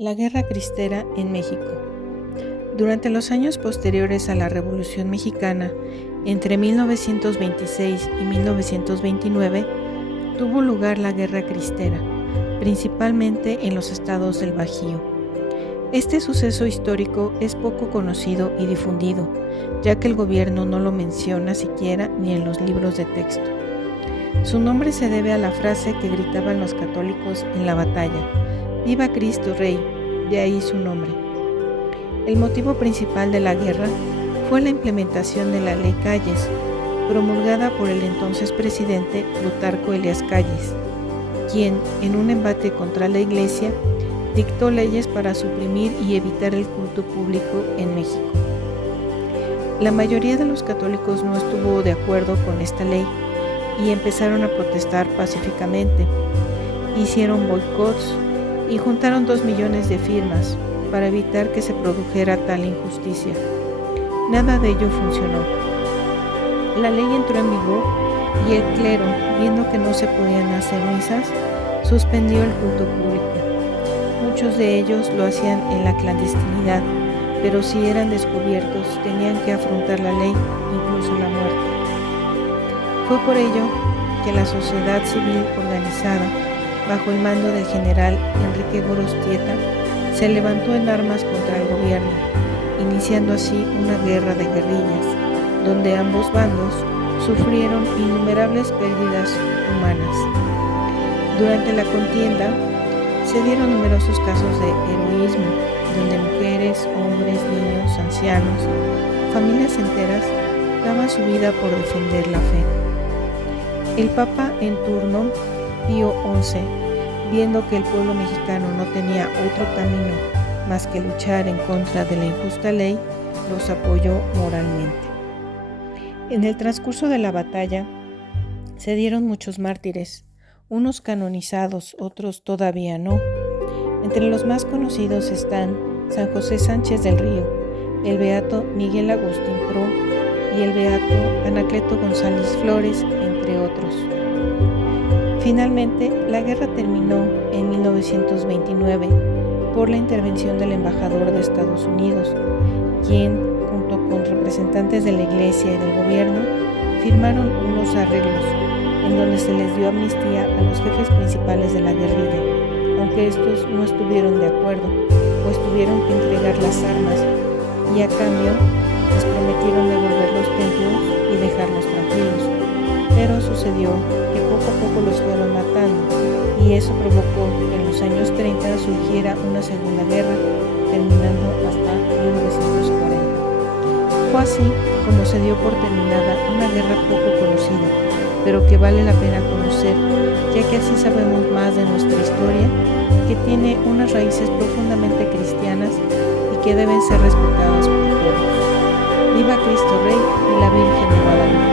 La Guerra Cristera en México. Durante los años posteriores a la Revolución Mexicana, entre 1926 y 1929, tuvo lugar la Guerra Cristera, principalmente en los estados del Bajío. Este suceso histórico es poco conocido y difundido, ya que el gobierno no lo menciona siquiera ni en los libros de texto. Su nombre se debe a la frase que gritaban los católicos en la batalla: ¡Viva Cristo Rey!, de ahí su nombre. El motivo principal de la guerra fue la implementación de la Ley Calles, promulgada por el entonces presidente Plutarco Elías Calles, quien, en un embate contra la Iglesia, dictó leyes para suprimir y evitar el culto público en México. La mayoría de los católicos no estuvo de acuerdo con esta ley y empezaron a protestar pacíficamente. Hicieron boicots y juntaron 2 millones de firmas para evitar que se produjera tal injusticia. Nada de ello funcionó. La ley entró en vigor y el clero, viendo que no se podían hacer misas, suspendió el culto público. Muchos de ellos lo hacían en la clandestinidad, pero si eran descubiertos tenían que afrontar la ley, incluso la muerte. Fue por ello que la sociedad civil organizada, bajo el mando del general Enrique Gorostieta, se levantó en armas contra el gobierno, iniciando así una guerra de guerrillas, donde ambos bandos sufrieron innumerables pérdidas humanas. Durante la contienda se dieron numerosos casos de heroísmo, donde mujeres, hombres, niños, ancianos, familias enteras daban su vida por defender la fe. El Papa en turno, Pío XI, viendo que el pueblo mexicano no tenía otro camino más que luchar en contra de la injusta ley, los apoyó moralmente. En el transcurso de la batalla se dieron muchos mártires, unos canonizados, otros todavía no. Entre los más conocidos están San José Sánchez del Río, el beato Miguel Agustín Pro y el beato Anacleto González Flores, entre otros. Finalmente, la guerra terminó en 1929 por la intervención del embajador de Estados Unidos, quien, junto con representantes de la Iglesia y del gobierno, firmaron unos arreglos en donde se les dio amnistía a los jefes principales de la guerrilla, aunque estos no estuvieron de acuerdo, pues tuvieron que entregar las armas y a cambio les prometieron devolver los templos y dejarlos tranquilos. Pero sucedió que poco a poco los fueron matando y eso provocó que en los años 30 surgiera una segunda guerra, terminando hasta 1940. Fue así como se dio por terminada una guerra poco conocida, pero que vale la pena conocer, ya que así sabemos más de nuestra historia, que tiene unas raíces profundamente cristianas y que deben ser respetadas por todos. ¡Viva Cristo Rey y la Virgen de Guadalupe!